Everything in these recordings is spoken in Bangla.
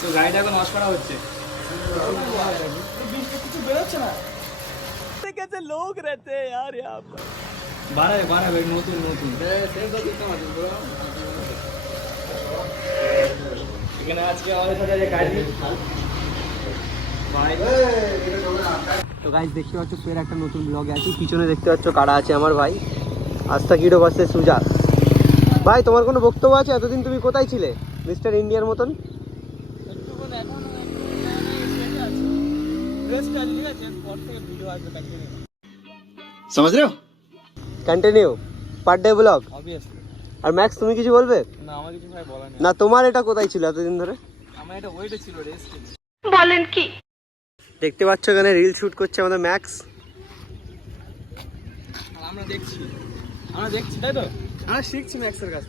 তো গাড়িটা এখন ওয়াশ করা হচ্ছে। কিছু বেরোচ্ছে না। कैसे लोग रहते हैं यार यहाँ पर। 12 নতুন এখানে আজকে আমাদের সাথে যে গাড়ি ভাই। তো গাইস দেখতে পাচ্ছ ফের একটা নতুন ব্লগে আছি। পিছনে দেখতে পাচ্ছ কারা আছে আমার ভাই আস্থা কিডো বাসে সুজা। ভাই তোমার কোনো বক্তব্য আছে? এতদিন তুমি কোথায় ছিলে মিস্টার ইন্ডিয়ার মতন? समझ रहे हो? Continue per day blog. Obviously. আর ম্যাক্স তুমি কিছু বলবে? না আমার কিছু ভাই বলার নেই। না তোমার এটা কোথায় ছিল এতদিন ধরে? আমার এটা ওয়েটে ছিল, রেস্ট ছিল। বলেন কি? দেখতে পাচ্ছ এখানে রিল শুট করছে আমাদের ম্যাক্স। আমরা দেখছি তাই তো? আমরা শিখছি ম্যাক্সের কাছ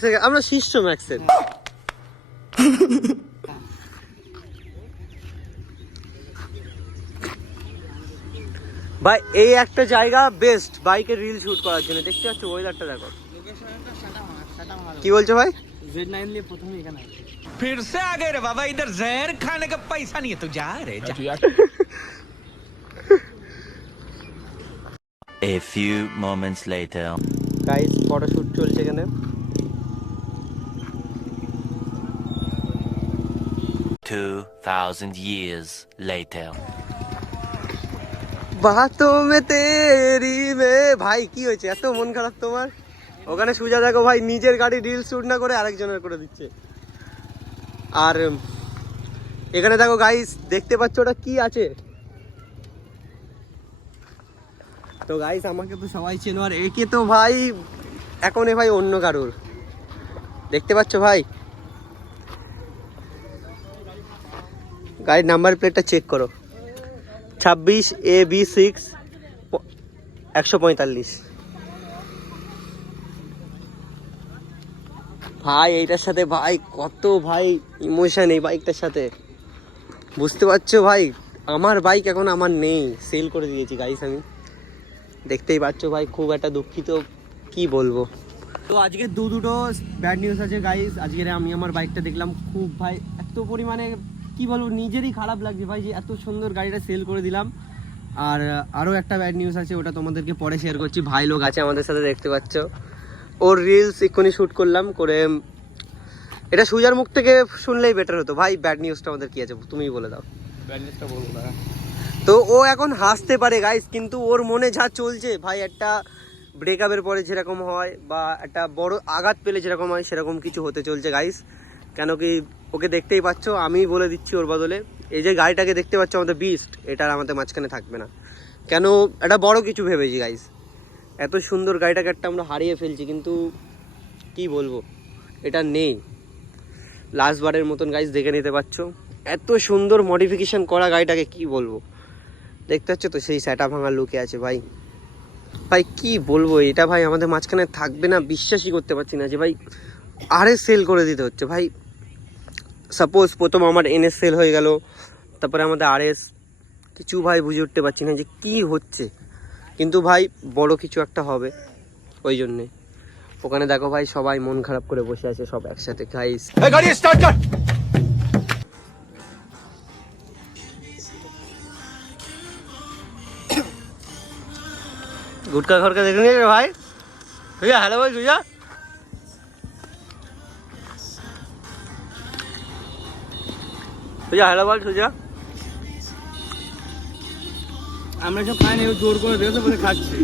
থেকে। আমরা শিষ্য ম্যাক্সের। ভাই এই একটা জায়গা বেস্ট বাইকের রিল শুট করার জন্য। দেখতে পাচ্ছ ওয়েদারটা দেখো। কি বলছো ভাই? Z9 নিয়ে প্রথমে এখানে আসি। फिर से आ गए रे बाबा, इधर जहर खाने का पैसा नहीं है तो जा रे जा। A few moments later. Guys photo shoot চলছে এখানে। 2000 years later. বাতোं में तेरी में ভাই কি হয়েছে এত মন খারাপ তোমার? ওখানে সুজা দেখো ভাই নিজের গাড়ি রিল শুট না করে আরেকজনের করে দিচ্ছে। আর এখানে দেখো গাইস দেখতে পাচ্ছ ওটা কি আছে? তো গাইস আমাকে তো সবাই চেনো আর একে তো ভাই এখন এ ভাই অন্য কারুর। দেখতে পাচ্ছ ভাই গাড়ির নাম্বার প্লেটটা চেক করো 26AB6 145। ভাই এইটার সাথে ভাই কত ভাই ইমোশন এই বাইকটার সাথে, বুঝতে পারছো ভাই? আমার বাইক এখন আমার নেই, সেল করে দিয়েছি গাইস আমি। দেখতেই পাচ্ছ ভাই খুব একটা দুঃখিত, কি বলবো। তো আজকে দুটো ব্যাড নিউজ আছে গাইস। আজকে আমি আমার বাইকটা দেখলাম খুব ভাই এত পরিমাণে কি বলবো নিজেরই খারাপ লাগছে ভাই যে এত সুন্দর গাড়িটা সেল করে দিলাম। আর আরও একটা ব্যাড নিউজ আছে ওটা তোমাদেরকে পরে শেয়ার করছি। ভাই লোক আছে আমাদের সাথে দেখতে পাচ্ছ, ওর রিলস এক্ষুনি শ্যুট করলাম করে। এটা সুজার মুখ থেকে শুনলেই বেটার হতো। ভাই ব্যাড নিউজটা আমাদের কি আছে তুমিই বলে দাও। ব্যাড নিউজটা বলবো না। তো ও এখন হাসতে পারে গাইস কিন্তু ওর মনে যা চলছে ভাই, একটা ব্রেকআপের পরে যেরকম হয় বা একটা বড় আঘাত পেলে যেরকম হয় সেরকম কিছু হতে চলছে গাইস। কেন কি ওকে দেখতেই পাচ্ছ, আমি বলে দিচ্ছি ওর বদলে এই যে গাড়িটাকে দেখতে পাচ্ছ আমাদের বিস্ট, এটা আমাদের মাঝখানে থাকবে না। কেন একটা বড় কিছু ভেবেছি গাইস, এত সুন্দর গাড়িটাকে একটা আমরা হারিয়ে ফেলছি কিন্তু কি বলবো এটা নেই। লাস্ট বারের মতন গাইস দেখে নিতে পারছো এত সুন্দর মডিফিকেশন করা গাড়িটাকে, কি বলবো। দেখতে পাচ্ছ তো সেই স্যাটা ভাঙা লুকে আছে ভাই। ভাই কি বলবো এটা ভাই আমাদের মাঝখানে থাকবে না, বিশ্বাসই করতে পারছি না যে ভাই আরএস সেল করে দিতে হচ্ছে ভাই। সাপোজ প্রথম আমার এনএস সেল হয়ে গেল, তারপরে আমাদের আরএস, কিছু ভাই বুঝে উঠতে পারছি না যে কি হচ্ছে। কিন্তু ভাই বড় কিছু একটা হবে, ওই জন্যে ওখানে দেখো ভাই সবাই মন খারাপ করে বসে আছে সব একসাথে গাইস। गाड़ी स्टार्ट कर। गुटका खरका देख रहे भाई? भैया हेलो भाई भैया, भैया हेलो भाई भैया। আমরা সব খাই না, জোর করে দিয়েছে বলে খাচ্ছি।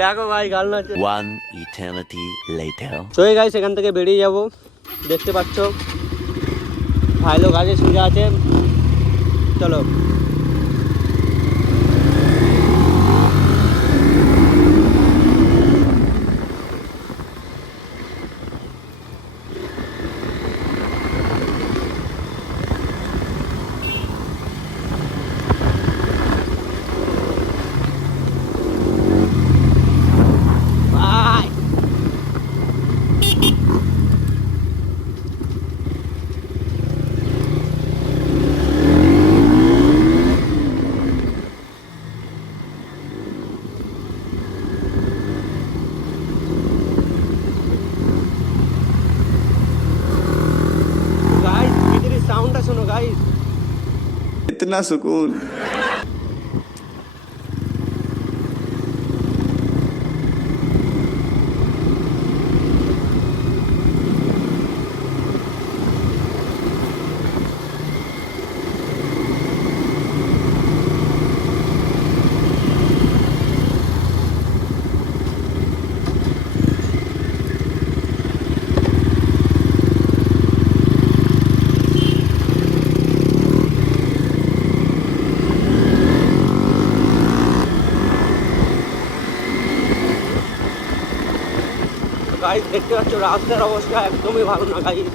দেখো ভাই গাল নাচে। One eternity later. তো এই গাইস এখান থেকে বেরিয়ে যাব। দেখতে পাচ্ছ ভাই লোক আছে, সুজা আছে, চলো। कितना सुकून। গাইস দেখতে পাচ্ছ রাস্তার অবস্থা একদমই ভালো না guys.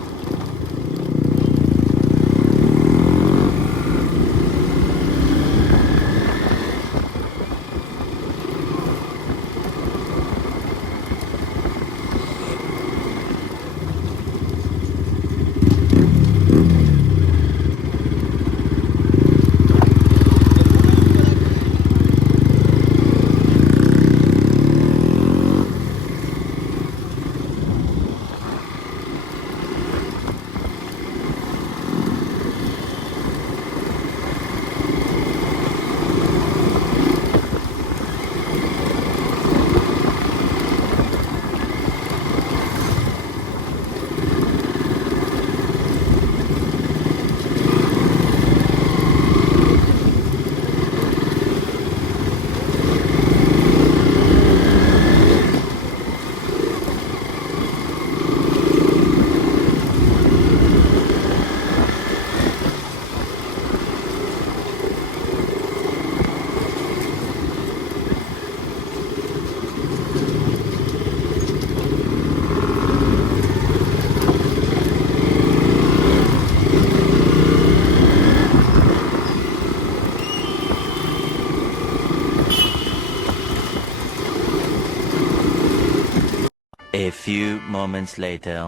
A few moments later.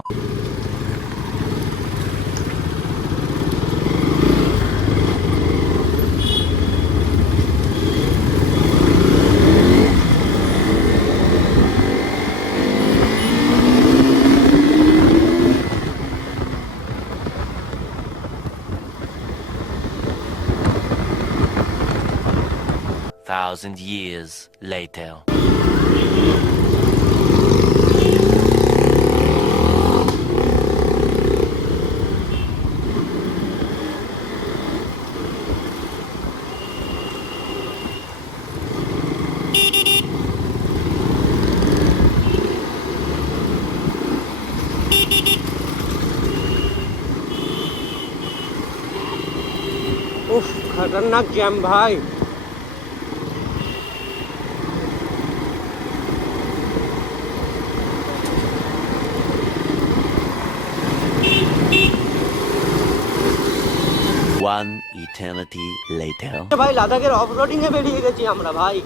Thousand years later. উফ খতরনাক জ্যাম ভাই। One eternity later. ভাই লাদাখের অফরোডিং এ বেরিয়ে গেছি আমরা ভাই।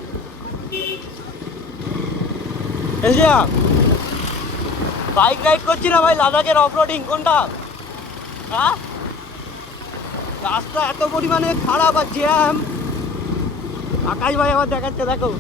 বাইক রাইড করছি না ভাই, লাদাখের অফরোডিং কোনটা? হ্যাঁ রাস্তা এত পরিমাণে খারাপ আর জ্যাম। আকাশ ভাই আবার দেখাচ্ছে দেখো।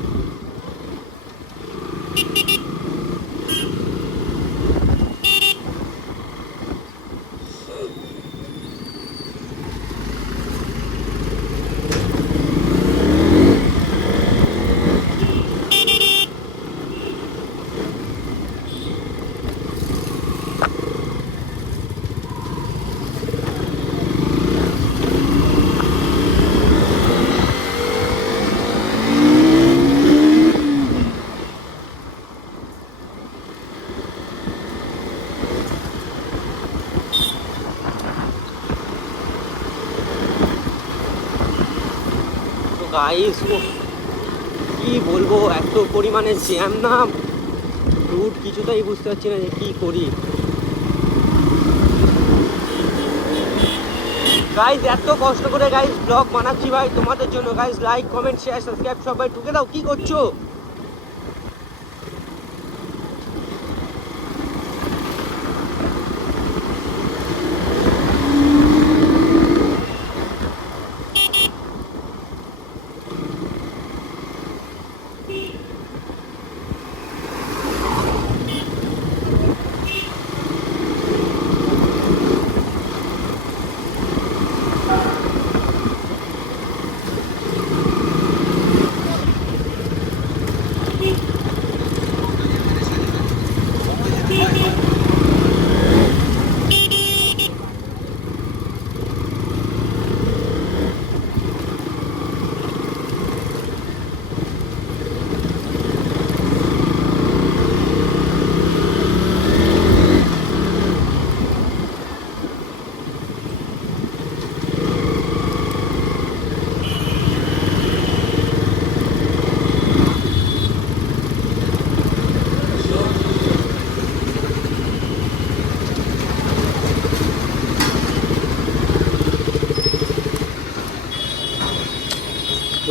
গাইস কি বলবো, এত পরিমাণে জ্যাম না রুট কিছুতেই বুঝতে পারছি না যে কি করি। গাইস এত কষ্ট করে গাইস ব্লগ বানাচ্ছি ভাই তোমাদের জন্য। Guys like comment share subscribe সবাই ঢুকে দাও। কি করছো?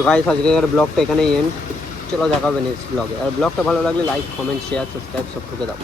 গাইস আজকের ব্লগটা এখানেই এন্ড, চলো দেখা হবে নেক্সট ব্লগে। আর ব্লগটা ভালো লাগলে লাইক কমেন্ট শেয়ার সাবস্ক্রাইব সব ঠুকে দাও।